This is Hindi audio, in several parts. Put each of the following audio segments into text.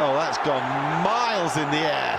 Oh, that's gone miles in the air.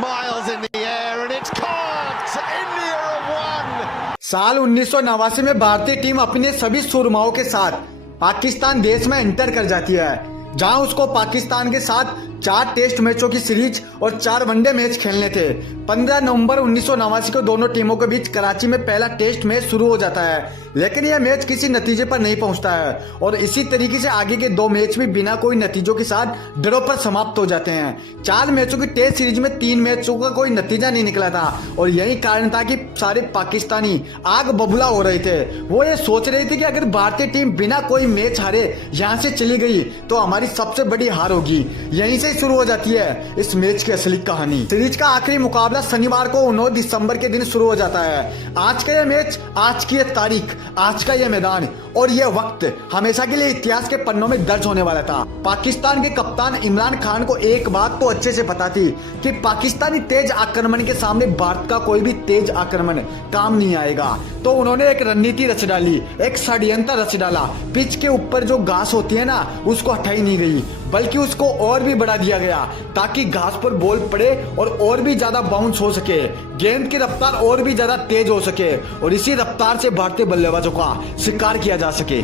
Miles in the air, and it's caught. India have won. साल 1989 में भारतीय टीम अपने सभी सुरमाओं के साथ पाकिस्तान देश में एंटर कर जाती है, जहां उसको पाकिस्तान के साथ 4 टेस्ट मैचों की सीरीज और 4 वनडे मैच खेलने थे। 15 नवंबर 1989 को दोनों टीमों के बीच कराची में पहला टेस्ट मैच शुरू हो जाता है, लेकिन यह मैच किसी नतीजे पर नहीं पहुंचता है और इसी तरीके से आगे के 2 मैच भी बिना कोई नतीजों के साथ ड्रॉ पर समाप्त हो जाते हैं। 4 मैचों की टेस्ट सीरीज में 3 मैचों का कोई नतीजा नहीं निकला था और यही कारण था कि सारे पाकिस्तानी आग बबूला हो रहे थे। वो ये सोच रहे थे कि अगर भारतीय टीम बिना कोई मैच हारे यहाँ से चली गई तो हमारी सबसे बड़ी हार होगी। यहीं से शुरू हो जाती है इस मैच की असली कहानी। सीरीज का आखिरी मुकाबला शनिवार को 9 दिसंबर के दिन शुरू हो जाता है। आज का यह मैच, आज की यह तारीख, आज का यह मैदान और यह वक्त हमेशा के लिए इतिहास के पन्नों में दर्ज होने वाला था। पाकिस्तान के कप्तान इमरान खान को एक बात तो अच्छे से पता थी कि पाकिस्तानी तेज आक्रमण के सामने भारत का कोई भी तेज आक्रमण काम नहीं आएगा, तो उन्होंने एक रणनीति रच डाली, एक षड्यंत्र रच डाला। पिच के ऊपर जो घास होती है ना, उसको हटाई नहीं गई बल्कि उसको और भी बढ़ा दिया गया ताकि घास पर बॉल पड़े और भी ज्यादा बाउंस हो सके, गेंद की रफ्तार और भी ज्यादा तेज हो सके और इसी रफ्तार से भारतीय बल्लेबाजों का शिकार किया जा सके।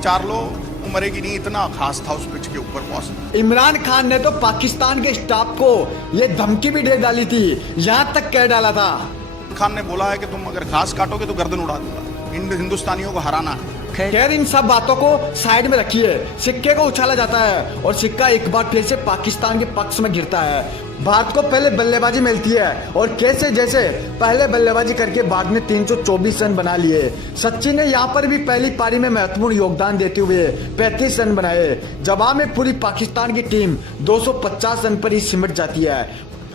4 लोग मरेगी नहीं, इतना खास था उस पिच के ऊपर मौसम। इमरान खान ने तो पाकिस्तान के स्टाफ को ये धमकी भी दे डाली थी, यहाँ तक कह डाला था। खान ने बोला है कि तुम अगर घास काटोगे तो गर्दन उड़ा दूंगा। हिंदुस्तानियों को हराना है। खैर, इन सब बातों को साइड में रखिए। सिक्के को उछाला जाता है और सिक्का एक बार फिर से पाकिस्तान के पक्ष में गिरता है। भारत को पहले बल्लेबाजी मिलती है और कैसे जैसे पहले बल्लेबाजी करके बाद में 324 रन बना लिए। सचिन ने यहाँ पर भी पहली पारी में महत्वपूर्ण योगदान देते हुए 35 रन बनाए। जवाब में पूरी पाकिस्तान की टीम 250 रन पर ही सिमट जाती है।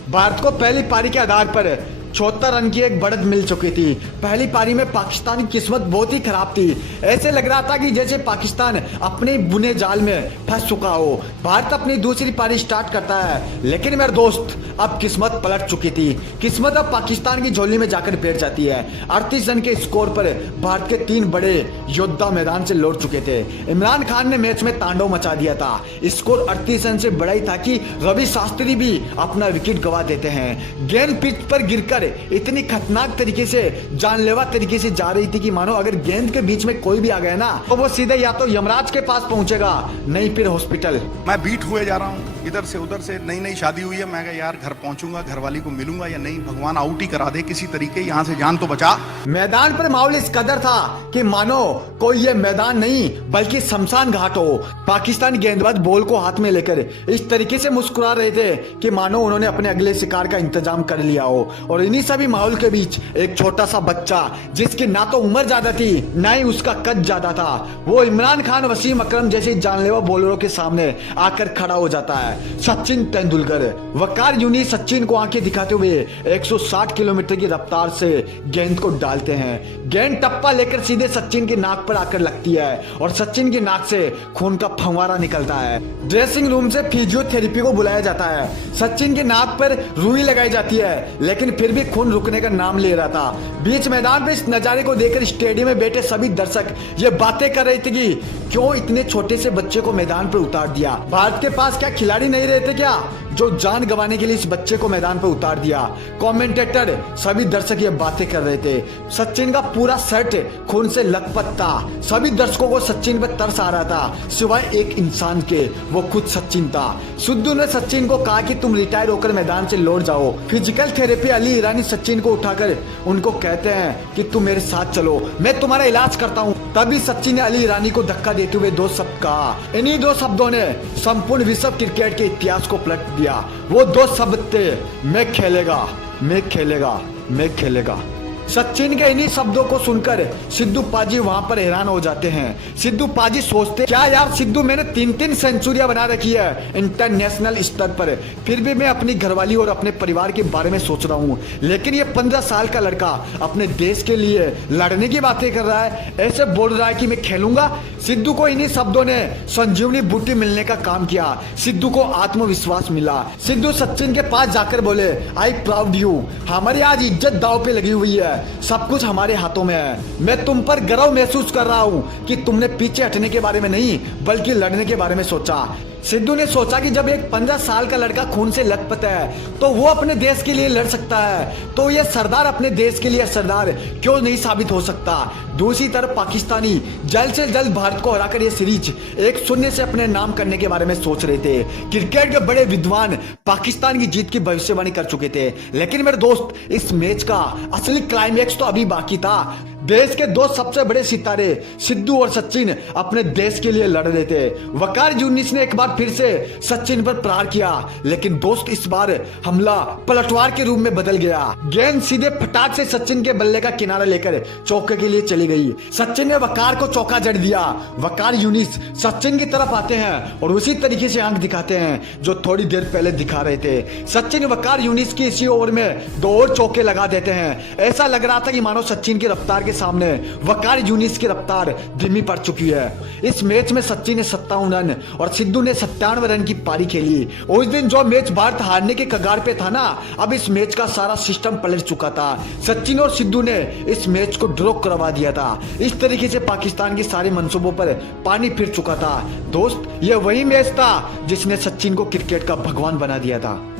भारत को पहली पारी के आधार पर 76 रन की एक बढ़त मिल चुकी थी। पहली पारी में पाकिस्तान की किस्मत बहुत ही खराब थी। ऐसे लग रहा था कि जैसे पाकिस्तान अपने बुने जाल में फंस चुका हो। भारत अपनी दूसरी पारी स्टार्ट करता है, लेकिन मेरे दोस्त अब किस्मत पलट चुकी थी। किस्मत अब पाकिस्तान की झोली में जाकर बैठ जाती है। 38 रन के स्कोर पर भारत के 3 बड़े योद्धा मैदान से लौट चुके थे। इमरान खान ने मैच में तांडव मचा दिया था। स्कोर 38 रन से बड़ा ही था कि रवि शास्त्री भी अपना विकेट गंवा देते हैं। गेंद पिच पर गिरकर इतनी खतरनाक तरीके से, जानलेवा तरीके से जा रही थी कि मानो अगर गेंद के बीच में कोई भी आ गया ना तो वो सीधे या तो यमराज के पास पहुंचेगा, नहीं फिर हॉस्पिटल। मैं बीट हुए जा रहा हूँ, इधर से उधर से। नई शादी हुई है, मैं कहा यार घर पहुंचूंगा, घरवाली को मिलूंगा या नहीं, भगवान आउट ही करा दे किसी तरीके, यहाँ से जान तो बचा। मैदान पर माहौल इस कदर था कि मानो कोई ये मैदान नहीं बल्कि शमशान घाट हो। पाकिस्तान गेंदबाज बॉल को हाथ में लेकर इस तरीके से मुस्कुरा रहे थे कि मानो उन्होंने अपने अगले शिकार का इंतजाम कर लिया हो। और इन्हीं सभी माहौल के बीच एक छोटा सा बच्चा, जिसकी ना तो उम्र ज्यादा थी ना ही उसका कद ज्यादा था, वो इमरान खान, वसीम अकरम जैसे जानलेवा बॉलरों के सामने आकर खड़ा हो जाता है। सचिन तेंदुलकर। वकार यूनी सचिन को आंखें दिखाते हुए 160 किलोमीटर की रफ्तार से गेंद को डालते हैं। गेंद टप्पा लेकर सीधे सचिन के नाक पर आकर लगती है और सचिन की नाक से खून का फंवारा निकलता है। ड्रेसिंग रूम से फिजियोथेरेपी को बुलाया जाता है। सचिन के नाक पर रुई लगाई जाती है, लेकिन फिर भी खून रुकने का नाम ले रहा था। बीच मैदान पे इस नजारे को देखकर स्टेडियम में बैठे सभी दर्शक ये बातें कर रहे थे कि क्यों इतने छोटे से बच्चे को मैदान पर उतार दिया। भारत के पास क्या खिलाड़ी नहीं रहते क्या जो जान गंवाने के लिए इस बच्चे को मैदान पर उतार दिया। कमेंटेटर, सभी दर्शक ये बातें कर रहे थे। सचिन का पूरा शर्ट खून से लथपथ था। सभी दर्शकों को सचिन पर तरस आ रहा था, सिवाय एक इंसान के, वो खुद सचिन था। सिद्धू ने सचिन को कहा कि तुम रिटायर होकर मैदान से लौट जाओ। फिजिकल थेरेपी अली ईरानी सचिन को उठाकर उनको कहते हैं कि तुम मेरे साथ चलो, मैं तुम्हारा इलाज करता हूँ। तभी सचिन ने अली ईरानी को धक्का देते हुए 2 शब्द कहा। इन्हीं 2 शब्दों ने संपूर्ण विश्व क्रिकेट के इतिहास को पलट दिया। वो 2 शब्द थे, मैं खेलेगा, मैं खेलेगा, मैं खेलेगा। सचिन के इन्हीं शब्दों को सुनकर सिद्धू पाजी वहां पर हैरान हो जाते हैं। सिद्धू पाजी सोचते, क्या यार सिद्धू, मैंने 3 सेंचुरियां बना रखी है इंटरनेशनल स्तर पर, फिर भी मैं अपनी घरवाली और अपने परिवार के बारे में सोच रहा हूँ, लेकिन ये 15 साल का लड़का अपने देश के लिए लड़ने की बातें कर रहा है, ऐसे बोल रहा है कि मैं खेलूंगा। सिद्धू को इन्हीं शब्दों ने संजीवनी बूटी मिलने का काम किया। सिद्धू को आत्मविश्वास मिला। सिद्धू सचिन के पास जाकर बोले, आई प्राउड यू, हमारी आज इज्जत दांव पे लगी हुई है, सब कुछ हमारे हाथों में है। मैं तुम पर गर्व महसूस कर रहा हूँ कि तुमने पीछे हटने के बारे में नहीं बल्कि लड़ने के बारे में सोचा। सिद्धू ने सोचा कि जब एक 15 साल का लड़का खून से लथपथ है तो वो अपने देश के लिए लड़ सकता है, तो ये सरदार अपने देश के लिए सरदार क्यों नहीं साबित हो सकता। दूसरी तरफ पाकिस्तानी जल्द से जल्द भारत को हराकर ये सीरीज 1-0 से अपने नाम करने के बारे में सोच रहे थे। क्रिकेट के बड़े विद्वान पाकिस्तान की जीत की भविष्यवाणी कर चुके थे, लेकिन मेरे दोस्त इस मैच का असली क्लाइमैक्स तो अभी बाकी था। देश के दो सबसे बड़े सितारे सिद्धू और सचिन अपने देश के लिए लड़ रहे थे। वकार यूनिस ने एक बार फिर से सचिन पर प्रहार किया, लेकिन दोस्त इस बार हमला पलटवार के रूप में बदल गया। गेंद सीधे फटाक से सचिन के बल्ले का किनारा लेकर चौके के लिए चली गई। सचिन ने वकार को चौका जड़ दिया। वकार यूनिस सचिन की तरफ आते हैं और उसी तरीके से आंख दिखाते हैं जो थोड़ी देर पहले दिखा रहे थे। सचिन वकार यूनिस की इसी ओवर में 2 और चौके लगा देते हैं। ऐसा लग रहा था कि मानो सचिन की रफ्तार के सामने वकार यूनिस की रफ्तार धीमी पड़ चुकी है। इस मैच में सचिन ने 57 रन और सिद्धू ने 97 रन की पारी खेली। उस दिन जो मैच भारत हारने के कगार पे था ना, अब इस मैच का सारा सिस्टम पलट चुका था। सचिन और सिद्धू ने इस मैच को ड्रॉ करवा दिया था। इस तरीके से पाकिस्तान के सारे मंसूबों पर पानी फिर चुका था। दोस्त, ये वही मैच था जिसने सचिन को क्रिकेट का भगवान बना दिया था।